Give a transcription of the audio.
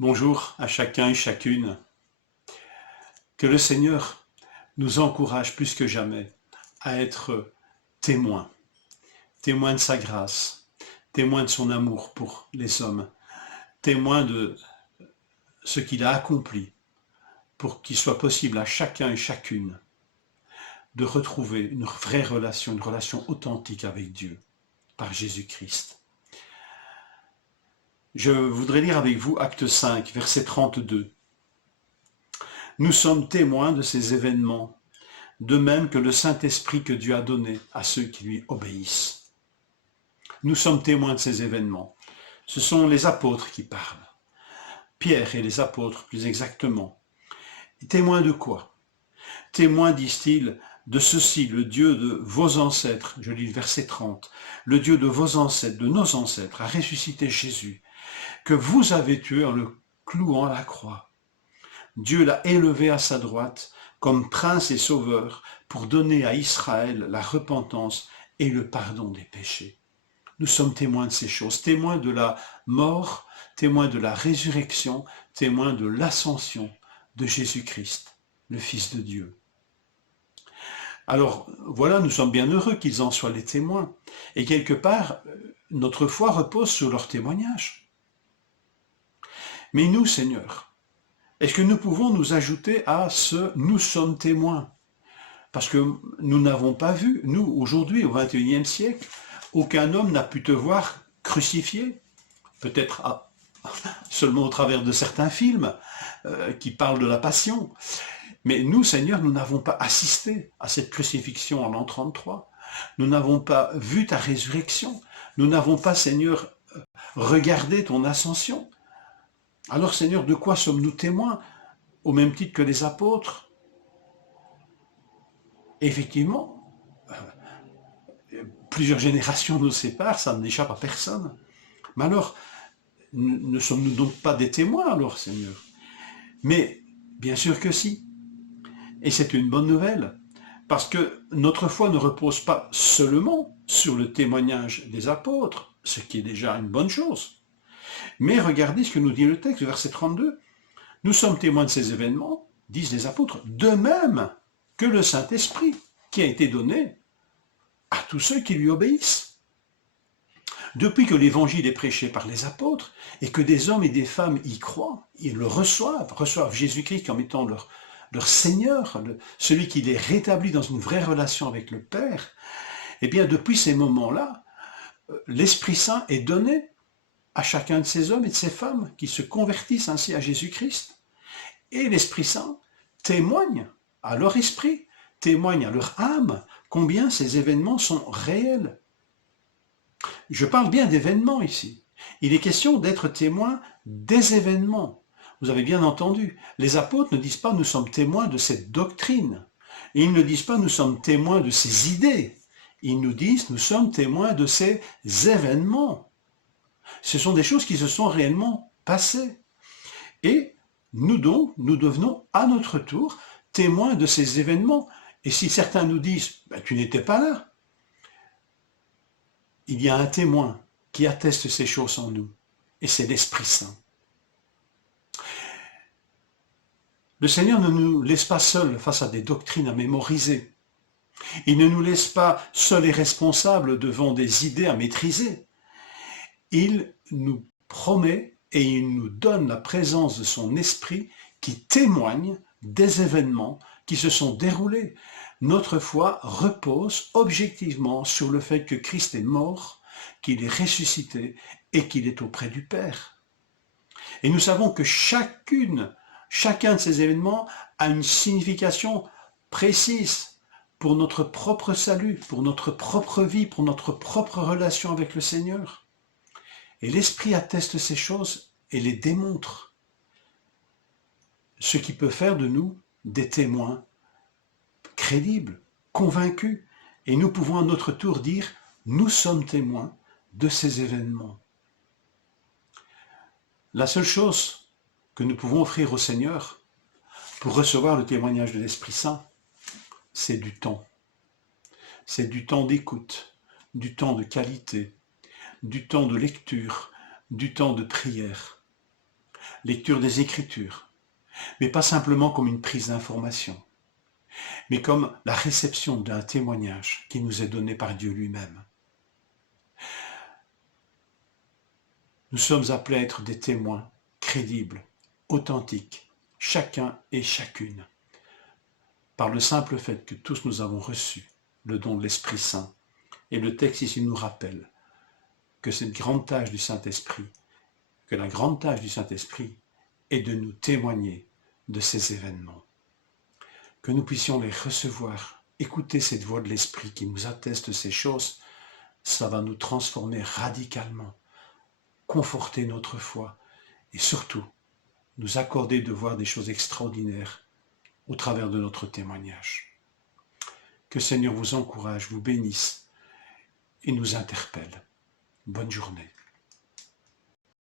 Bonjour à chacun et chacune. Que le Seigneur nous encourage plus que jamais à être témoins, témoins de sa grâce, témoins de son amour pour les hommes, témoins de ce qu'il a accompli pour qu'il soit possible à chacun et chacune de retrouver une vraie relation, une relation authentique avec Dieu par Jésus-Christ. Je voudrais lire avec vous Acte 5, verset 32. Nous sommes témoins de ces événements, de même que le Saint-Esprit que Dieu a donné à ceux qui lui obéissent. Nous sommes témoins de ces événements. Ce sont les apôtres qui parlent. Pierre et les apôtres, plus exactement. Témoins de quoi? Témoins, disent-ils, de ceci, le Dieu de vos ancêtres, je lis le verset 30, le Dieu de vos ancêtres, de nos ancêtres, a ressuscité Jésus, que vous avez tué en le clouant à la croix. Dieu l'a élevé à sa droite comme prince et sauveur pour donner à Israël la repentance et le pardon des péchés. Nous sommes témoins de ces choses, témoins de la mort, témoins de la résurrection, témoins de l'ascension de Jésus-Christ, le Fils de Dieu. Alors voilà, nous sommes bien heureux qu'ils en soient les témoins. Et quelque part, notre foi repose sur leur témoignage. Mais nous, Seigneur, est-ce que nous pouvons nous ajouter à ce « nous sommes témoins » ? Parce que nous n'avons pas vu, nous, aujourd'hui, au XXIe siècle, aucun homme n'a pu te voir crucifié, peut-être seulement au travers de certains films qui parlent de la passion. Mais nous, Seigneur, nous n'avons pas assisté à cette crucifixion en l'an 33. Nous n'avons pas vu ta résurrection. Nous n'avons pas, Seigneur, regardé ton ascension. Alors, Seigneur, de quoi sommes-nous témoins, au même titre que les apôtres? Effectivement, plusieurs générations nous séparent, ça n'échappe à personne. Mais alors, ne sommes-nous donc pas des témoins alors, Seigneur? Mais bien sûr que si. Et c'est une bonne nouvelle, parce que notre foi ne repose pas seulement sur le témoignage des apôtres, ce qui est déjà une bonne chose. Mais regardez ce que nous dit le texte, verset 32. Nous sommes témoins de ces événements, disent les apôtres, de même que le Saint-Esprit qui a été donné à tous ceux qui lui obéissent. Depuis que l'évangile est prêché par les apôtres et que des hommes et des femmes y croient, ils le reçoivent Jésus-Christ comme étant leur Seigneur, celui qui les rétablit dans une vraie relation avec le Père, eh bien depuis ces moments-là, l'Esprit Saint est donné à chacun de ces hommes et de ces femmes qui se convertissent ainsi à Jésus-Christ. Et l'Esprit Saint témoigne à leur esprit, témoigne à leur âme combien ces événements sont réels. Je parle bien d'événements ici. Il est question d'être témoin des événements. Vous avez bien entendu, les apôtres ne disent pas « nous sommes témoins de cette doctrine ». Ils ne disent pas « nous sommes témoins de ces idées ». Ils nous disent « nous sommes témoins de ces événements ». Ce sont des choses qui se sont réellement passées. Et nous donc, nous devenons à notre tour témoins de ces événements. Et si certains nous disent « tu n'étais pas là », il y a un témoin qui atteste ces choses en nous, et c'est l'Esprit Saint. Le Seigneur ne nous laisse pas seuls face à des doctrines à mémoriser. Il ne nous laisse pas seuls et responsables devant des idées à maîtriser. Il nous promet et il nous donne la présence de son Esprit qui témoigne des événements qui se sont déroulés. Notre foi repose objectivement sur le fait que Christ est mort, qu'il est ressuscité et qu'il est auprès du Père. Et nous savons que chacun de ces événements a une signification précise pour notre propre salut, pour notre propre vie, pour notre propre relation avec le Seigneur. Et l'Esprit atteste ces choses et les démontre, ce qui peut faire de nous des témoins crédibles, convaincus, et nous pouvons à notre tour dire « nous sommes témoins de ces événements ». La seule chose que nous pouvons offrir au Seigneur pour recevoir le témoignage de l'Esprit Saint, c'est du temps. C'est du temps d'écoute, du temps de qualité, du temps de lecture, du temps de prière. lecture des Écritures, mais pas simplement comme une prise d'information, mais comme la réception d'un témoignage qui nous est donné par Dieu lui-même. Nous sommes appelés à être des témoins crédibles, authentiques, chacun et chacune, par le simple fait que tous nous avons reçu le don de l'Esprit Saint. Et le texte ici nous rappelle que cette grande tâche du Saint-Esprit, que la grande tâche du Saint-Esprit est de nous témoigner de ces événements. Que nous puissions les recevoir, écouter cette voix de l'Esprit qui nous atteste ces choses, ça va nous transformer radicalement, conforter notre foi et surtout nous accorder de voir des choses extraordinaires au travers de notre témoignage. Que le Seigneur vous encourage, vous bénisse et nous interpelle. Bonne journée.